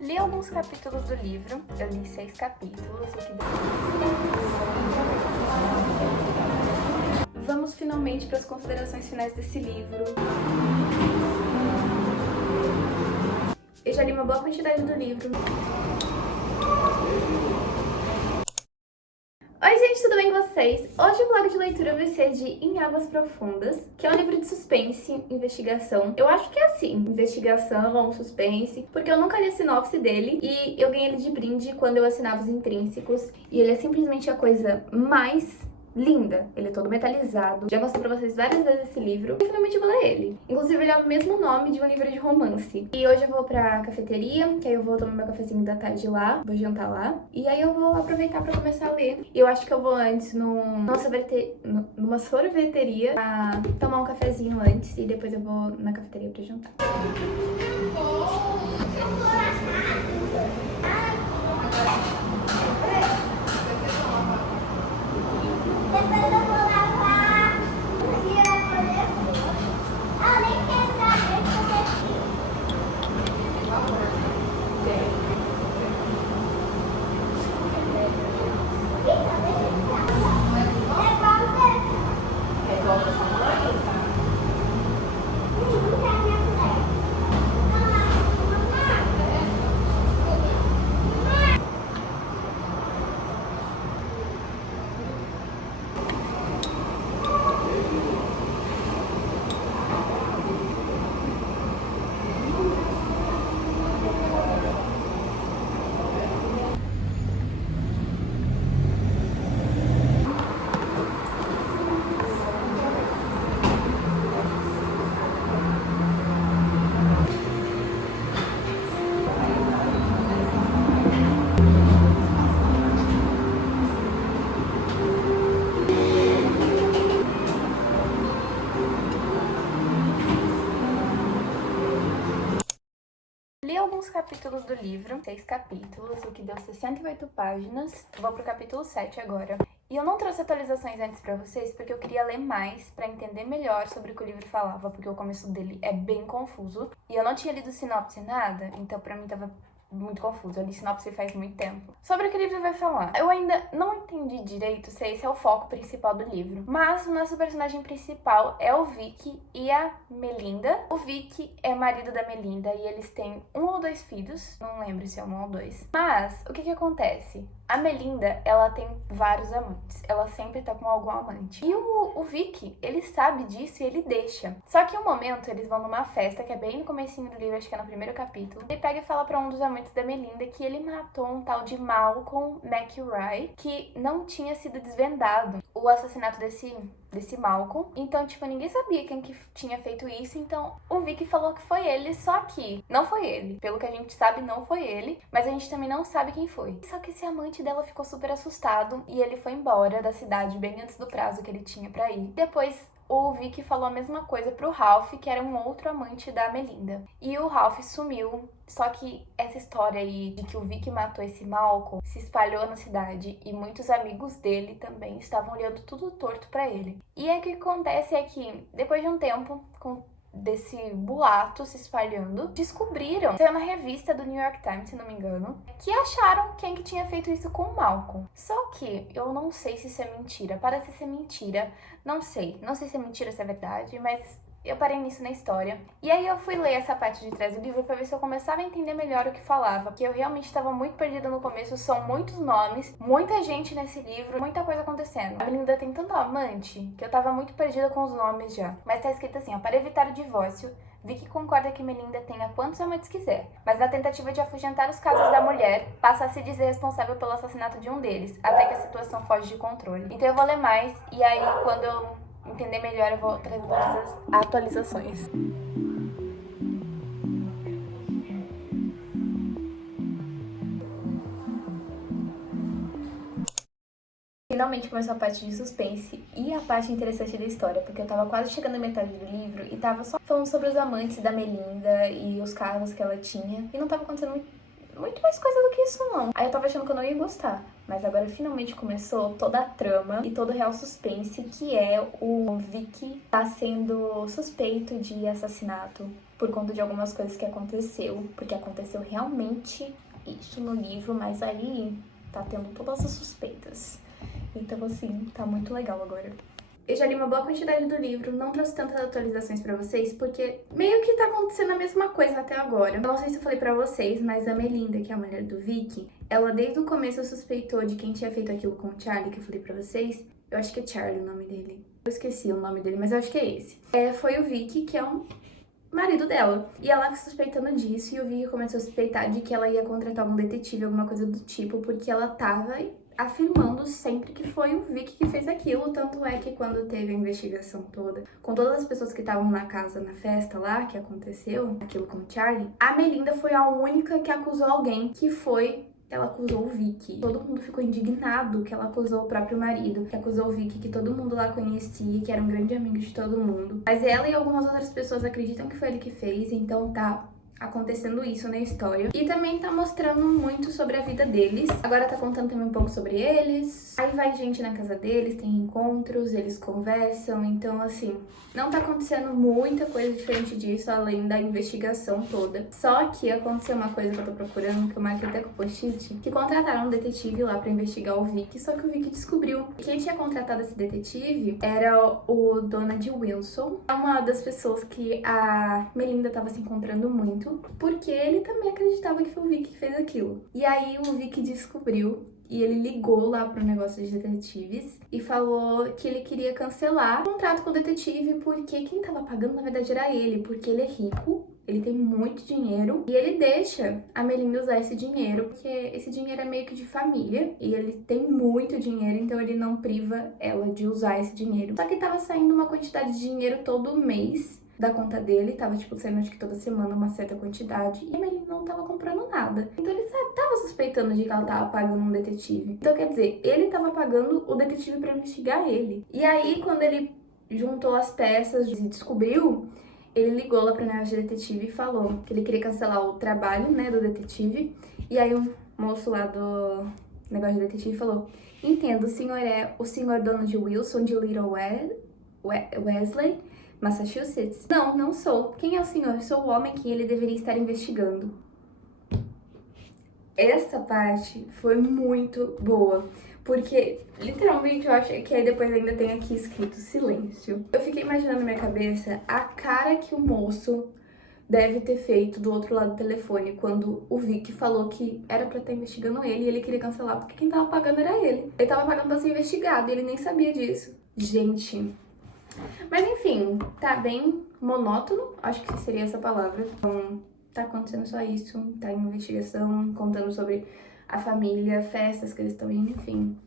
Li alguns capítulos do livro, eu li 6 capítulos, o que deu... Vamos finalmente para as considerações finais desse livro. Eu já li uma boa quantidade do livro. Oi gente, tudo bem com vocês? Hoje o vlog de leitura vai ser de Em Águas Profundas, que é um livro de suspense, investigação. Eu acho que é assim, investigação, suspense, porque eu nunca li a sinopse dele e eu ganhei ele de brinde quando eu assinava os intrínsecos. E ele é simplesmente a coisa mais linda, ele é todo metalizado. Já mostrei pra vocês várias vezes esse livro e finalmente eu vou ler ele. Inclusive ele é o mesmo nome de um livro de romance. E hoje eu vou pra cafeteria, que aí eu vou tomar meu cafezinho da tarde lá, vou jantar lá. E aí eu vou aproveitar pra começar a ler. E eu acho que eu vou antes numa sorveteria pra tomar um cafezinho antes e depois eu vou na cafeteria pra jantar. Li alguns capítulos do livro, 6 capítulos, o que deu 68 páginas. Vou pro capítulo 7 agora. E eu não trouxe atualizações antes pra vocês porque eu queria ler mais pra entender melhor sobre o que o livro falava, porque o começo dele é bem confuso. E eu não tinha lido sinopse nada, então pra mim tava muito confuso. Eu li sinopse faz muito tempo. Sobre o que o livro vai falar. Eu ainda não entendi direito se esse é o foco principal do livro. Mas o nosso personagem principal é o Vic e a Melinda. O Vic é marido da Melinda e eles têm 1 ou 2 filhos. Não lembro se é 1 ou 2. Mas, o que acontece? A Melinda, ela tem vários amantes. Ela sempre tá com algum amante. E o Vic, ele sabe disso e ele deixa. Só que em um momento, eles vão numa festa, que é bem no comecinho do livro, acho que é no primeiro capítulo. Ele pega e fala pra um dos amantes da Melinda que ele matou um tal de Malcolm McRae, que não tinha sido desvendado o assassinato desse Malcolm. Então, tipo, ninguém sabia quem que tinha feito isso. Então, o Vic falou que foi ele, só que não foi ele. Pelo que a gente sabe, não foi ele. Mas a gente também não sabe quem foi. Só que esse amante dela ficou super assustado e ele foi embora da cidade bem antes do prazo que ele tinha pra ir. Depois, o Vic falou a mesma coisa pro Ralph, que era um outro amante da Melinda. E o Ralph sumiu. Só que essa história aí de que o Vic matou esse Malcolm se espalhou na cidade e muitos amigos dele também estavam olhando tudo torto pra ele. E aí o que acontece é que, depois de um tempo, desse boato se espalhando, descobriram, saiu na revista do New York Times, se não me engano, que acharam quem que tinha feito isso com o Malcolm. Só que eu não sei se isso é mentira, parece ser mentira, não sei se é mentira, se é verdade, mas eu parei nisso na história. E aí eu fui ler essa parte de trás do livro pra ver se eu começava a entender melhor o que falava, porque eu realmente estava muito perdida no começo, são muitos nomes, muita gente nesse livro, muita coisa acontecendo. A Melinda tem tanto amante que eu tava muito perdida com os nomes já. Mas tá escrito assim, ó, para evitar o divórcio, Vic concorda que Melinda tenha quantos amantes quiser, mas na tentativa de afugentar os casos da mulher, passa a se dizer responsável pelo assassinato de um deles, até que a situação foge de controle. Então eu vou ler mais, e aí quando eu entender melhor eu vou trazer todas as atualizações. Finalmente começou a parte de suspense e a parte interessante da história, porque eu tava quase chegando à metade do livro e tava só falando sobre os amantes da Melinda e os carros que ela tinha, e não tava acontecendo muito mais coisa do que isso não. Aí eu tava achando que eu não ia gostar, Mas agora finalmente começou toda a trama e todo o real suspense, que é o Vic tá sendo suspeito de assassinato por conta de algumas coisas que aconteceu, porque aconteceu realmente isso no livro, mas aí tá tendo todas as suspeitas. Então, assim, tá muito legal agora. Eu já li uma boa quantidade do livro, não trouxe tantas atualizações pra vocês, porque meio que tá acontecendo a mesma coisa até agora. Eu não sei se eu falei pra vocês, mas a Melinda, que é a mulher do Vic, ela desde o começo suspeitou de quem tinha feito aquilo com o Charlie, que eu falei pra vocês. Eu acho que é Charlie o nome dele. Eu esqueci o nome dele, mas eu acho que é esse. Foi o Vic, que é um marido dela. E ela suspeitando disso, e o Vic começou a suspeitar de que ela ia contratar algum detetive, alguma coisa do tipo, porque ela tava afirmando sempre que foi o Vic que fez aquilo. Tanto é que quando teve a investigação toda, com todas as pessoas que estavam na casa, na festa lá, que aconteceu aquilo com o Charlie, a Melinda foi a única que acusou alguém, que foi... Ela acusou o Vic. Todo mundo ficou indignado que ela acusou o próprio marido, que acusou o Vic, que todo mundo lá conhecia, que era um grande amigo de todo mundo. Mas ela e algumas outras pessoas acreditam que foi ele que fez, então tá acontecendo isso na história. E também tá mostrando muito sobre a vida deles. Agora tá contando também um pouco sobre eles. Aí vai gente na casa deles, tem encontros, eles conversam. Então, assim, não tá acontecendo muita coisa diferente disso, além da investigação toda. Só que aconteceu uma coisa que eu tô procurando, que eu marquei até com o post-it, que contrataram um detetive lá pra investigar o Vic, só que o Vic descobriu. E quem tinha contratado esse detetive era o Donald Wilson. É uma das pessoas que a Melinda tava se encontrando muito, porque ele também acreditava que foi o Vic que fez aquilo. E aí o Vic descobriu e ele ligou lá pro negócio de detetives e falou que ele queria cancelar o contrato com o detetive, porque quem tava pagando na verdade era ele, porque ele é rico, ele tem muito dinheiro e ele deixa a Melinda usar esse dinheiro, porque esse dinheiro é meio que de família e ele tem muito dinheiro, então ele não priva ela de usar esse dinheiro. Só que tava saindo uma quantidade de dinheiro todo mês da conta dele, tava, tipo, saindo, acho que toda semana uma certa quantidade, e a Melinda não tava comprando nada. Então ele, sabe, tava suspeitando de que ela tava pagando um detetive. Então, quer dizer, ele tava pagando o detetive pra investigar ele. E aí, quando ele juntou as peças e descobriu, ele ligou lá pro negócio de detetive e falou que ele queria cancelar o trabalho, né, do detetive. E aí o moço lá do negócio de detetive falou: entendo, o senhor é o senhor Donald Wilson de Little Wesley, Massachusetts? Não, não sou. Quem é o senhor? Eu sou o homem que ele deveria estar investigando. Essa parte foi muito boa, porque literalmente eu acho que aí depois ainda tem aqui escrito silêncio. Eu fiquei imaginando na minha cabeça a cara que o moço deve ter feito do outro lado do telefone quando o Vic falou que era pra estar investigando ele e ele queria cancelar porque quem tava pagando era ele. Ele tava pagando pra ser investigado e ele nem sabia disso. Gente... Mas enfim, tá bem monótono, acho que seria essa palavra. Então, tá acontecendo só isso, tá em investigação, contando sobre a família, festas que eles estão indo, enfim.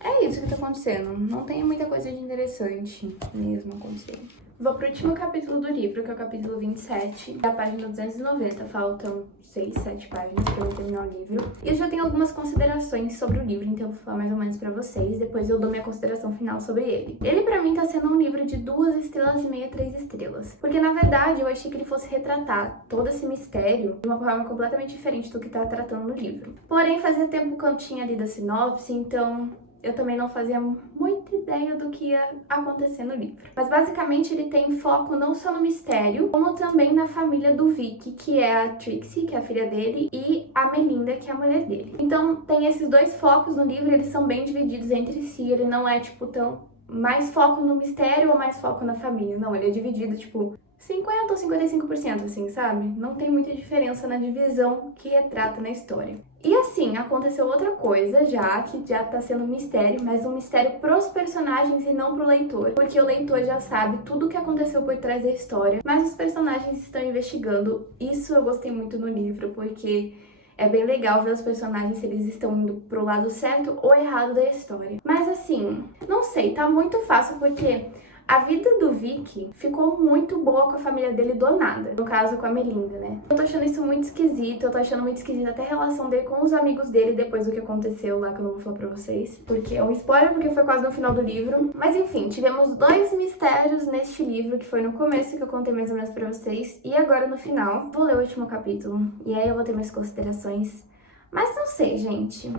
É isso que tá acontecendo, não tem muita coisa de interessante mesmo acontecendo. Vou pro último capítulo do livro, que é o capítulo 27, da página 290. Faltam 6, 7 páginas pra eu terminar o livro. E eu já tenho algumas considerações sobre o livro, então eu vou falar mais ou menos pra vocês. Depois eu dou minha consideração final sobre ele. Ele pra mim tá sendo um livro de 2,5 estrelas, 3 estrelas. Porque na verdade eu achei que ele fosse retratar todo esse mistério de uma forma completamente diferente do que tá tratando no livro. Porém, fazia tempo que eu tinha lido a sinopse, então... eu também não fazia muita ideia do que ia acontecer no livro. Mas basicamente ele tem foco não só no mistério, como também na família do Vic, que é a Trixie, que é a filha dele, e a Melinda, que é a mulher dele. Então tem esses dois focos no livro, eles são bem divididos entre si, ele não é tipo tão mais foco no mistério ou mais foco na família. Não, ele é dividido tipo 50 ou 55%, assim, sabe? Não tem muita diferença na divisão que retrata na história. E assim, aconteceu outra coisa que já tá sendo um mistério, mas um mistério pros personagens e não pro leitor. Porque o leitor já sabe tudo o que aconteceu por trás da história, mas os personagens estão investigando. Isso eu gostei muito no livro, porque é bem legal ver os personagens se eles estão indo pro lado certo ou errado da história. Mas assim, não sei, tá muito fácil porque... a vida do Vic ficou muito boa com a família dele do nada. No caso, com a Melinda, né? Eu tô achando isso muito esquisito. Eu tô achando muito esquisito até a relação dele com os amigos dele depois do que aconteceu lá, que eu não vou falar pra vocês. Porque é um spoiler, porque foi quase no final do livro. Mas enfim, tivemos 2 mistérios neste livro, que foi no começo que eu contei mais ou menos pra vocês. E agora no final. Vou ler o último capítulo. E aí eu vou ter minhas considerações. Mas não sei, gente.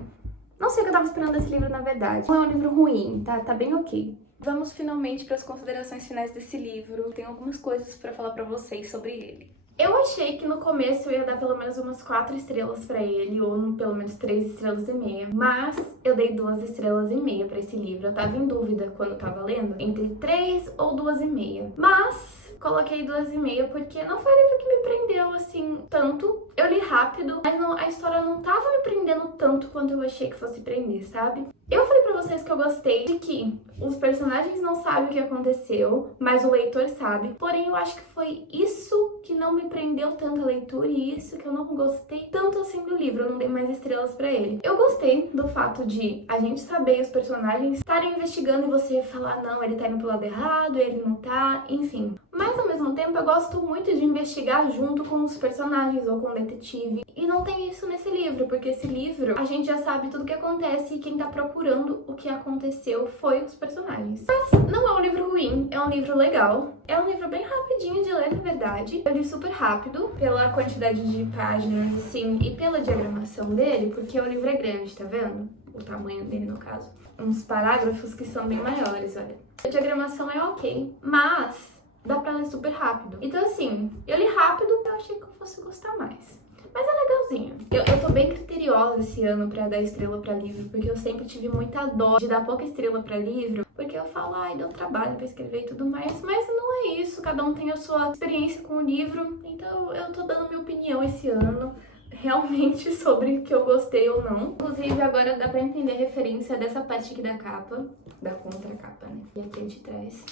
Não sei o que eu tava esperando desse livro, na verdade. Não é um livro ruim, tá bem ok. Vamos finalmente para as considerações finais desse livro. Tenho algumas coisas pra falar pra vocês sobre ele. Eu achei que no começo eu ia dar pelo menos umas 4 estrelas pra ele, ou pelo menos 3 estrelas e meia, mas eu dei 2 estrelas e meia pra esse livro. Eu tava em dúvida quando eu tava lendo, entre 3 ou 2,5. Mas coloquei 2,5 porque não foi um livro que me prendeu assim tanto. Eu li rápido, mas a história não tava me prendendo tanto quanto eu achei que fosse prender, sabe? Eu falei pra vocês que eu gostei de que os personagens não sabem o que aconteceu, mas o leitor sabe. Porém, eu acho que foi isso que não me prendeu tanto a leitura e isso que eu não gostei tanto assim do livro. Eu não dei mais estrelas pra ele. Eu gostei do fato de a gente saber os personagens estarem investigando e você falar, não, ele tá indo pro lado errado, ele não tá, enfim. Mas ao mesmo tempo eu gosto muito de investigar junto com os personagens ou com o detetive. E não tem isso nesse livro, porque esse livro a gente já sabe tudo o que acontece e quem tá procurando o que aconteceu foi os personagens. Mas não é um livro ruim, é um livro legal. É um livro bem rapidinho de ler, na verdade. Eu li super rápido, pela quantidade de páginas, assim, e pela diagramação dele, porque o livro é grande, tá vendo? O tamanho dele, no caso. Uns parágrafos que são bem maiores, olha. A diagramação é ok, mas dá pra ler super rápido. Então, assim, eu li rápido, eu achei que eu fosse gostar mais. Mas é legalzinho. Eu tô bem criteriosa esse ano pra dar estrela pra livro, porque eu sempre tive muita dó de dar pouca estrela pra livro, porque eu falo, ai, deu trabalho pra escrever e tudo mais, mas não é isso, cada um tem a sua experiência com o livro, então eu tô dando minha opinião esse ano, realmente, sobre o que eu gostei ou não. Inclusive, agora dá pra entender a referência dessa parte aqui da capa, da contracapa, né, e aqui de trás.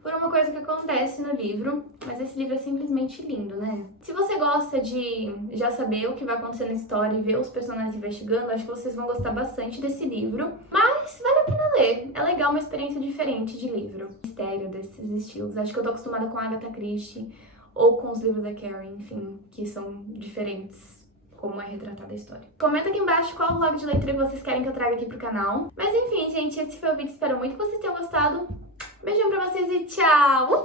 Por uma coisa que acontece no livro, mas esse livro é simplesmente lindo, né? Se você gosta de já saber o que vai acontecer na história e ver os personagens investigando, acho que vocês vão gostar bastante desse livro. Mas vale a pena ler, é legal, uma experiência diferente de livro. Mistério desses estilos, acho que eu tô acostumada com a Agatha Christie ou com os livros da Karen, enfim, que são diferentes, como é retratada a história. Comenta aqui embaixo qual vlog de leitura que vocês querem que eu traga aqui pro canal. Mas enfim, gente, esse foi o vídeo, espero muito que vocês tenham gostado. Beijão pra vocês e tchau!